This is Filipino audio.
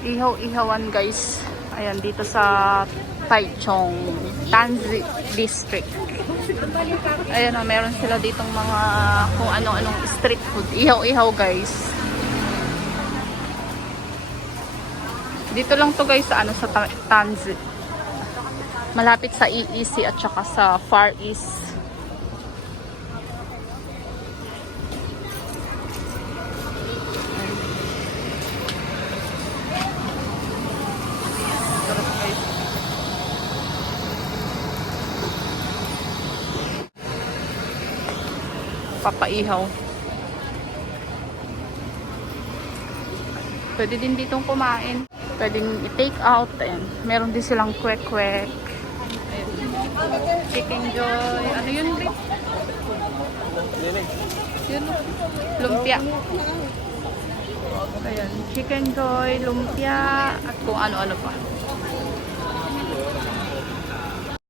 Ihaw-ihawan guys. Ayan, dito sa Taichung, Tanzi District. Ayan o, meron sila ditong mga kung ano-anong street food. Ihaw-ihaw guys. Dito lang to guys sa ano sa Ta- Tanzi. Malapit sa EEC at saka sa Far East. Papaihaw. Pwede din ditong kumain. Pwede i-take out. Ayan. Meron din silang kwek-kwek. Chicken joy. Ano yun, Rick? Yun. Lumpia. Ayan. Chicken joy, lumpia, at kung ano-ano pa.